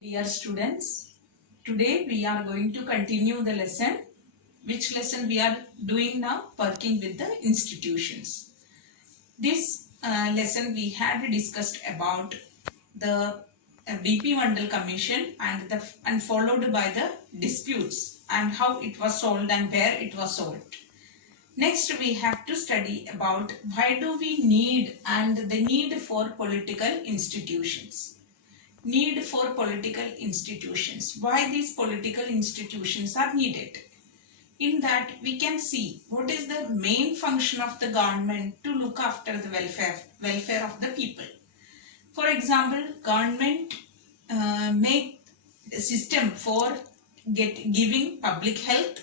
Dear students, today we are going to continue the lesson. Which lesson we are doing now? Working with the institutions. This lesson we had discussed about the BP Mandal Commission and followed by the disputes and how it was solved and where it was solved. Next we have to study about why do we need and the need for political institutions. Need for political institutions. Why these political institutions are needed? In that we can see what is the main function of the government to look after the welfare of the people. For example, government make a system for giving public health,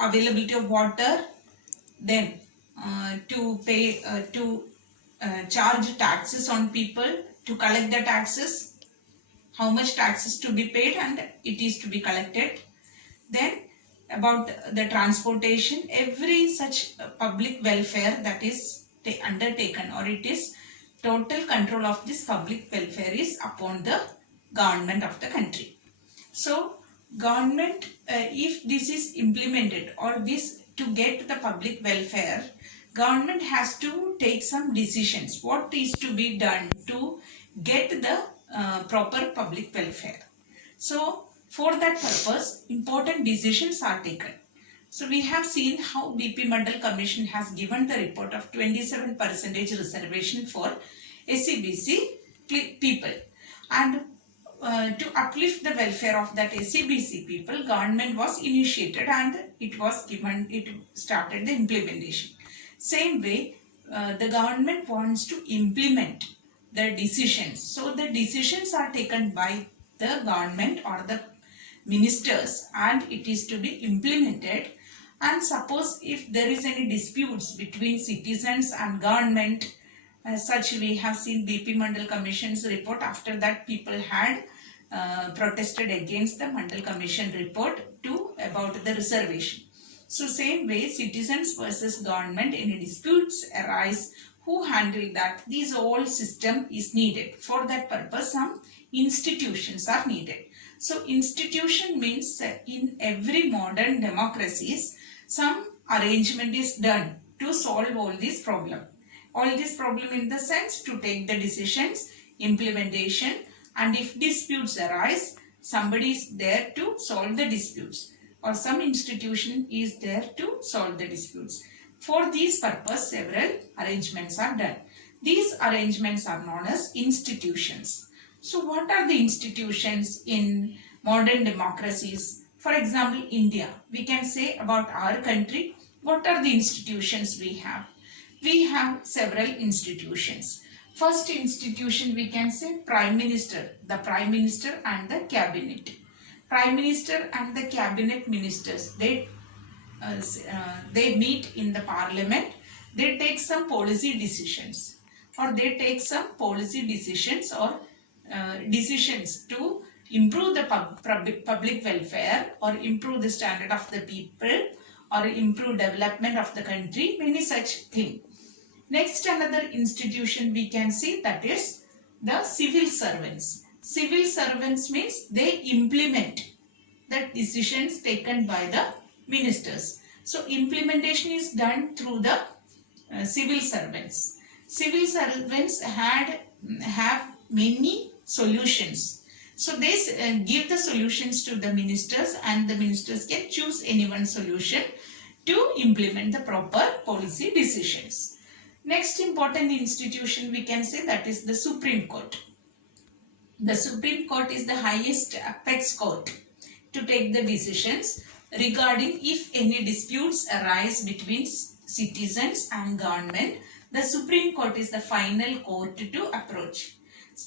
availability of water, then to charge taxes on people, to collect the taxes, how much taxes to be paid and it is to be collected. Then about the transportation, every such public welfare that is undertaken, or it is total control of this public welfare is upon the government of the country. So government, if this is implemented or this to get the public welfare, government has to take some decisions what is to be done to get the proper public welfare. So for that purpose important decisions are taken. So we have seen how BP Mandal Commission has given the report of 27% reservation for SCBC people, and to uplift the welfare of that SCBC people, government was initiated and it started the implementation. Same way, the government wants to implement the decisions. So the decisions are taken by the government or the ministers and it is to be implemented. And suppose if there is any disputes between citizens and government, such we have seen BP Mandal Commission's report. After that people had protested against the Mandal Commission report about the reservation. So same way, citizens versus government, any disputes arise, who handle that? These all system is needed. For that purpose some institutions are needed. So institution means in every modern democracies some arrangement is done to solve all these problem. All this problem in the sense to take the decisions, implementation, and if disputes arise, somebody is there to solve the disputes, or some institution is there to solve the disputes. For these purpose, several arrangements are done. These arrangements are known as institutions. So what are the institutions in modern democracies? For example, India. We can say about our country, what are the institutions we have? We have several institutions. First institution we can say Prime Minister, the Prime Minister and the Cabinet. Prime Minister and the Cabinet ministers, they meet in the Parliament, they take some policy decisions, or they take some policy decisions or decisions to improve the public welfare or improve the standard of the people or improve development of the country, many such things. Next, another institution we can see, that is the civil servants. Civil servants means they implement the decisions taken by the ministers. So implementation is done through the civil servants. Civil servants have many solutions. So they give the solutions to the ministers and the ministers can choose any one solution to implement the proper policy decisions. Next important institution we can say, that is the Supreme Court. The Supreme Court is the highest apex court to take the decisions regarding if any disputes arise between citizens and government. The Supreme Court is the final court to approach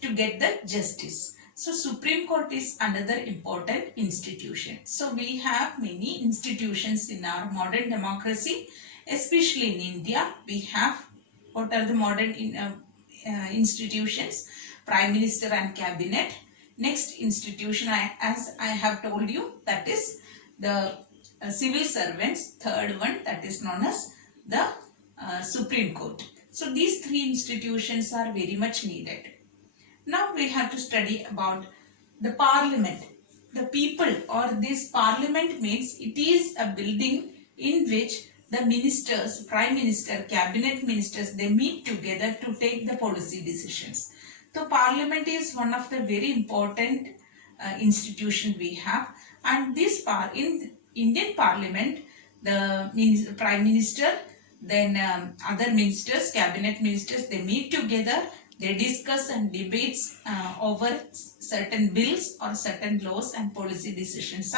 to get the justice. So Supreme Court is another important institution. So we have many institutions in our modern democracy, especially in India. We have, what are the modern institutions? Prime Minister and Cabinet. Next institution, as I have told you, that is the civil servants. Third one, that is known as the Supreme Court. So these three institutions are very much needed. Now we have to study about the parliament, the people, or this parliament means it is a building in which the ministers, prime minister, cabinet ministers, they meet together to take the policy decisions. So parliament is one of the very important institution we have, and this in Indian parliament, the prime minister, then other ministers, cabinet ministers, they meet together, they discuss and debates over certain bills or certain laws, and policy decisions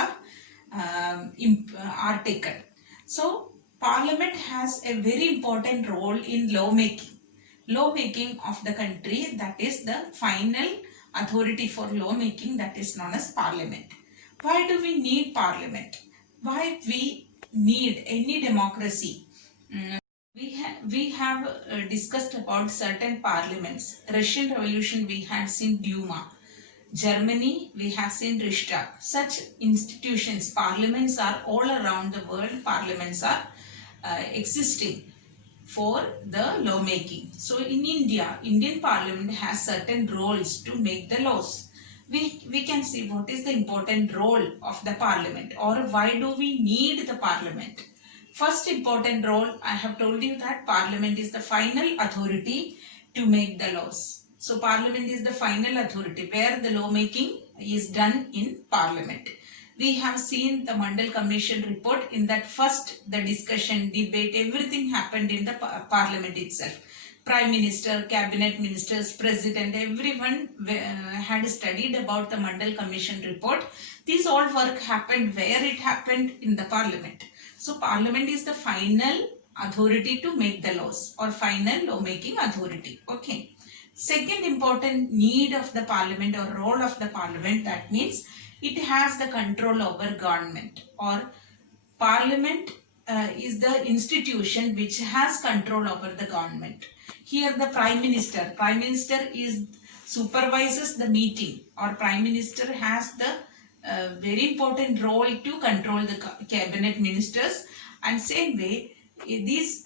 are taken. So parliament has a very important role in lawmaking of the country. That is the final authority for lawmaking, that is known as parliament. Why do we need parliament? Why we need any democracy? We have discussed about certain parliaments. Russian Revolution, we had seen Duma. Germany, we have seen Reichstag. Such institutions, parliaments are all around the world. Parliaments are existing for the lawmaking. So in India, Indian Parliament has certain roles to make the laws. We can see what is the important role of the Parliament, or why do we need the Parliament. First important role, I have told you that Parliament is the final authority to make the laws. So Parliament is the final authority where the lawmaking is done in Parliament. We have seen the Mandal Commission report. In that first, the discussion, debate, everything happened in the Parliament itself. Prime Minister, Cabinet Ministers, President, everyone had studied about the Mandal Commission report. This all work happened where it happened in the Parliament. So Parliament is the final authority to make the laws, or final lawmaking authority. Okay. Second important need of the Parliament or role of the Parliament, that means it has the control over government, or Parliament is the institution which has control over the government. Here the Prime Minister is supervises the meeting, or Prime Minister has the very important role to control the cabinet ministers, and same way this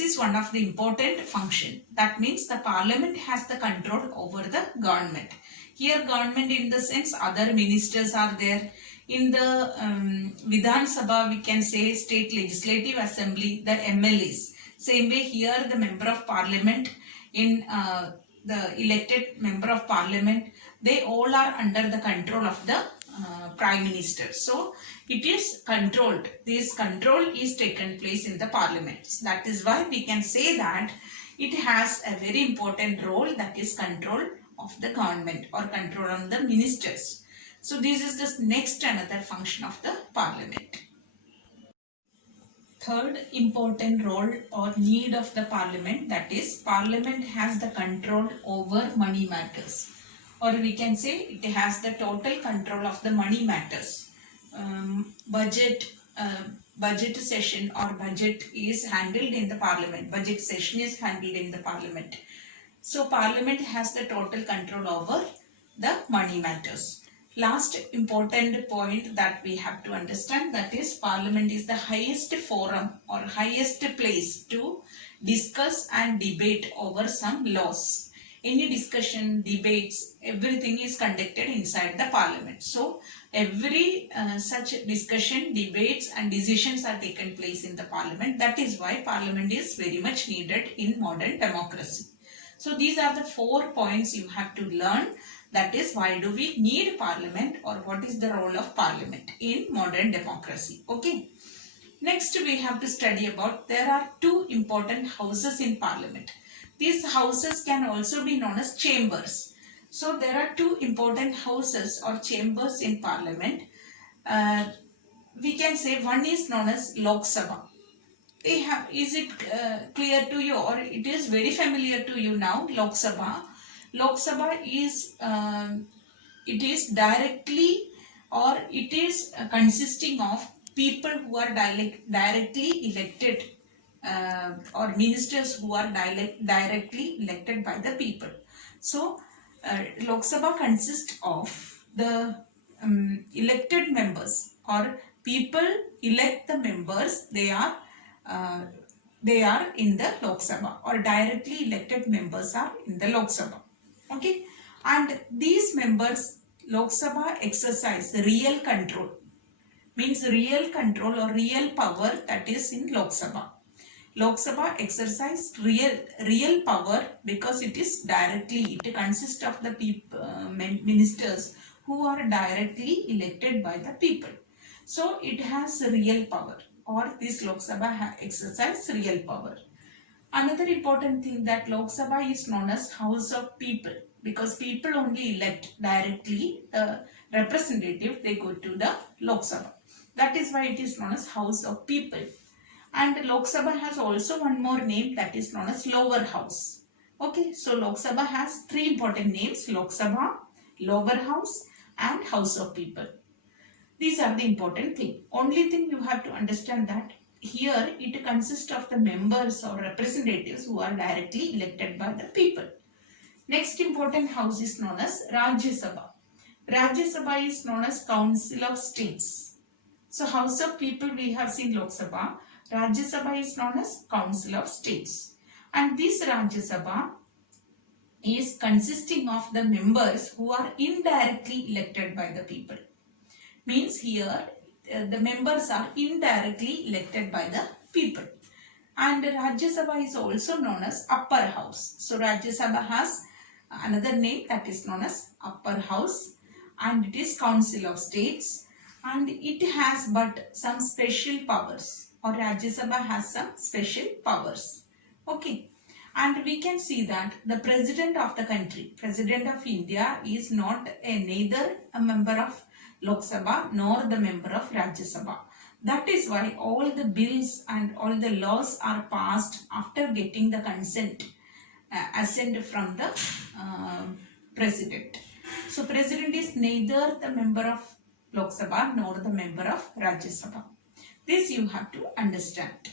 is one of the important function. That means the Parliament has the control over the government. Here government in the sense other ministers are there. In the Vidhan Sabha, we can say State Legislative Assembly, the MLAs. Same way here the Member of Parliament, in the elected Member of Parliament, they all are under the control of the Prime Minister. So it is controlled. This control is taken place in the Parliament. That is why we can say that it has a very important role, that is control of the government, or control on the ministers. So this is the next another function of the Parliament. Third important role or need of the Parliament, that is Parliament has the control over money matters, or we can say it has the total control of the money matters. Budget session or budget is handled in the Parliament. Budget session is handled in the Parliament. So Parliament has the total control over the money matters. Last important point that we have to understand, that is Parliament is the highest forum or highest place to discuss and debate over some laws. Any discussion, debates, everything is conducted inside the Parliament. So every such discussion, debates and decisions are taken place in the Parliament. That is why Parliament is very much needed in modern democracy. So these are the 4 points you have to learn. That is, why do we need Parliament, or what is the role of Parliament in modern democracy. Okay. Next we have to study about, there are 2 important houses in Parliament. These houses can also be known as chambers. So there are 2 important houses or chambers in Parliament. We can say one is known as Lok Sabha. Is it clear to you, or it is very familiar to you now? Lok Sabha. Lok Sabha is it is directly, or it is consisting of people who are directly elected, or ministers who are directly elected by the people. So Lok Sabha consists of the elected members, or people elect the members. They are in the Lok Sabha, or directly elected members are in the Lok Sabha. Okay, and these members Lok Sabha exercise real control, means real control or real power, that is in Lok Sabha. Lok Sabha exercise real power because it is directly, it consists of the ministers who are directly elected by the people. So it has real power, or this Lok Sabha exercise real power. Another important thing, that Lok Sabha is known as House of People, because people only elect directly the representative, they go to the Lok Sabha. That is why it is known as House of People. And Lok Sabha has also one more name, that is known as Lower House. Okay, so Lok Sabha has three important names: Lok Sabha, Lower House and House of People. These are the important thing. Only thing you have to understand that here it consists of the members or representatives who are directly elected by the people. Next important house is known as Rajya Sabha. Rajya Sabha is known as Council of States. So House of People we have seen Lok Sabha. Rajya Sabha is known as Council of States. And this Rajya Sabha is consisting of the members who are indirectly elected by the people. Means here the members are indirectly elected by the people. And Rajya Sabha is also known as Upper House. So Rajya Sabha has another name, that is known as Upper House, and it is Council of States, and it has but some special powers, or Rajya Sabha has some special powers. Okay. And we can see that the President of the country, President of India, is not neither a member of Lok Sabha nor the member of Rajya Sabha. That is why all the bills and all the laws are passed after getting the consent, assent from the President. So President is neither the member of Lok Sabha nor the member of Rajya Sabha. This you have to understand.